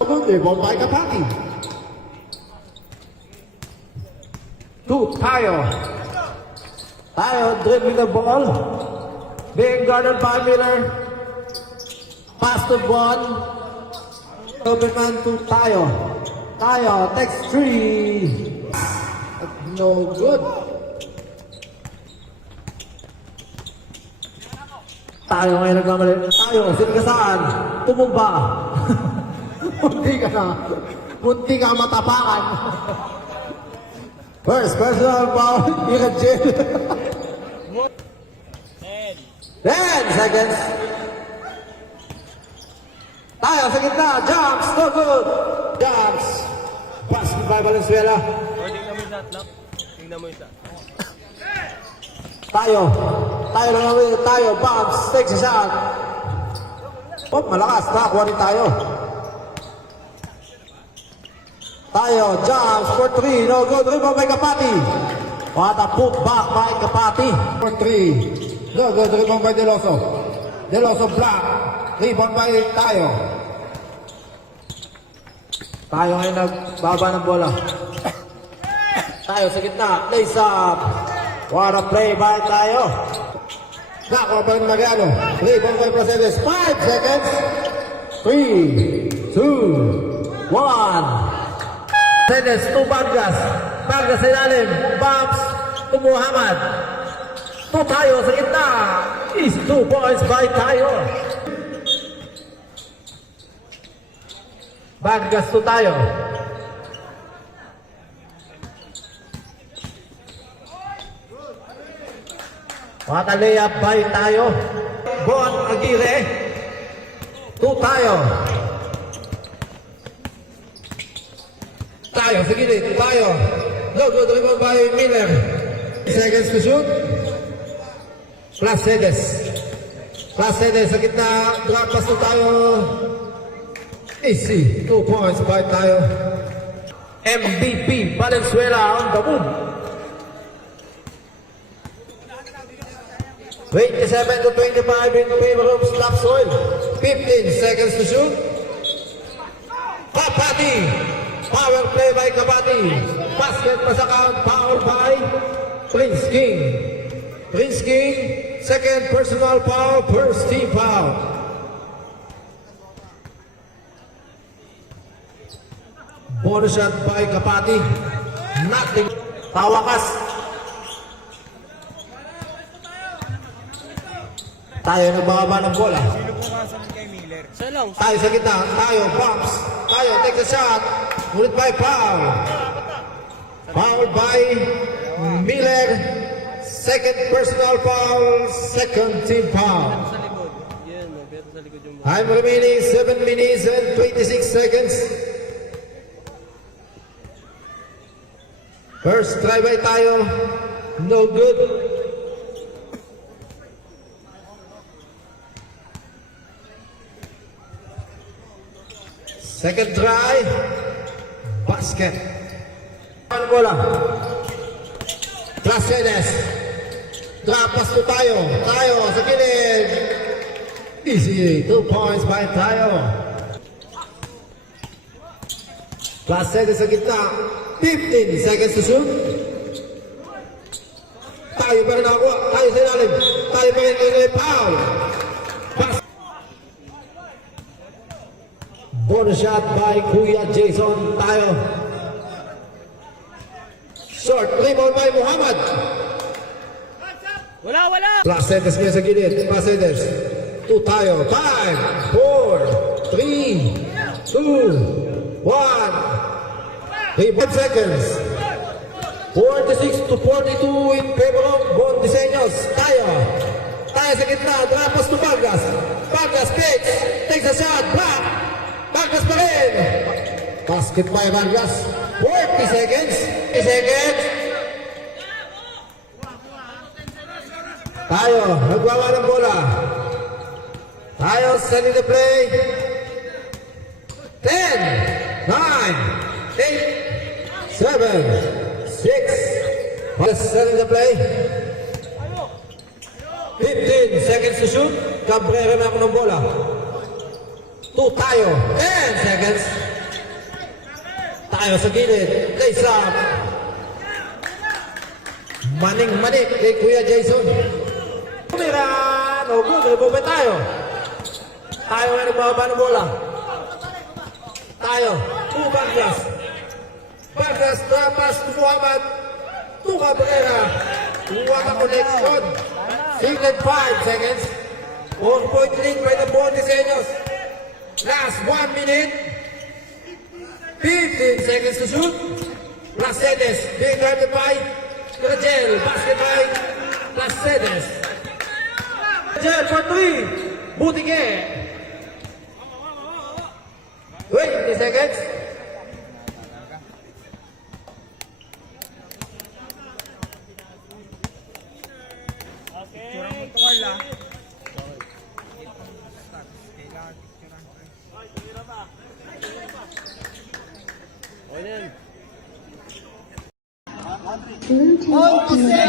Rebound by Kapati. 2 Tayo. Tayo dribbling the ball. Being guarded by Miller. Pass to Bon. Open man to Tayo. Tayo takes 3. No good. Tayo ngayon nagkamali. Tayo, sino ka saan? Tumumba. Munti ka matapakan. First personal foul, Ika Jill. 10 seconds. Tayo sa gitna, jumps, no good. Jumps. Pass by Valenzuela. Tingnan mo yung shot, lock. Tingnan mo yung shot. Tayo. Tayo lang namin. Tayo. Bumps. Takes a shot. Oh, malakas. Nakakuha rin tayo. Tayo. Jumps for 3. No good. Rebound by Kapati. What a put back by Kapati. For 3. No good. Rebound by Deloso. Deloso block. Rebound by Tayo. Tayo ngayon nagbaba ng bola. Tayo sa gitna. Lace up. What a play by Tayo. Nakuha pa rin Magano. Rebound by Prasedes. 5 seconds. 3, 2, 1. Prasedes to Vargas. Vargas sa ilalim. Bumps to Muhammad. To Tayo sa gitna. Is 2 points by Tayo. Vargas to Tayo. What a layup by Tayo. Bon Aguirre. To Tayo. Tayo, sa gilid. Tayo. No good. Rebound by Miller. Seconds to shoot. Placedes. Placedes sa gitna. Drop pass to Tayo. Easy. 2 points by Tayo. MVP Valenzuela on the move. 27 to 25 in favor of Slap Soil. 15 seconds to shoot. Kapati. Power play by Kapati. Basket pa sa count. Power by Prince King. Prince King. Second personal foul. First team foul. Bonus shot by Kapati. Nothing. Tawakas. Tayo nagbababa ng bola. Sino po kasabi kay Miller? Siya lang. Tayo sa gitna. Tayo bumps. Tayo takes a shot. Ngunit by foul. Foul by Miller. Second personal foul. Second team foul. Sa likod. Yan, pero sa likod yung Time remaining 7 minutes and 26 seconds. First try by Tayo. No good. Second try. Basket. Ano bola? Placedes. Drop pass to Tayo. Tayo sa gilid. Easy. 2 points by Tayo. Placedes sa gitna. 15 seconds to shoot. Tayo pa rin nakakuha. Tayo sa ilalim. Tayo pa rin foul. Pass. Bonus shot by Kuya Jason Tayo. Short rebound by Muhammad. Wala! Placedes niya sa gilid. Placedes. To Tayo. 5, 4, 3, 2, 1. 5 seconds. 46 to 42 in favor of Bon Diseños. Tayo. Tayo sa gitna. Drop pass to Vargas. Vargas takes a shot. Block. Vargas pa rin. Basket by Vargas. 40 seconds. 40 seconds. Tayo. Nagwawa ng bola. Tayo sending the play. 10, 9, 8, 7, 6. Sending the play. 15 seconds to shoot. Cabrera na ako ng bola. 2 Tayo. 10 seconds. Tayo sa gilid. Lace up. Maning-manik kay Kuya Jason. Kumiran. O, good. Nabubay tayo. Tayo nga nagbaba ng bola. Tayo. Vargas. Vargas. Trapas. Muhammad. Tuka Barrera. Wala connection. 5 seconds. 1 point lead by the Bordiseños. Last 1 minute. 15 seconds to shoot. Placedes being guarded by Rachel. Basket by Placedes. Rachel for 3. Butige. 20 seconds. Okay na yan. Blue team.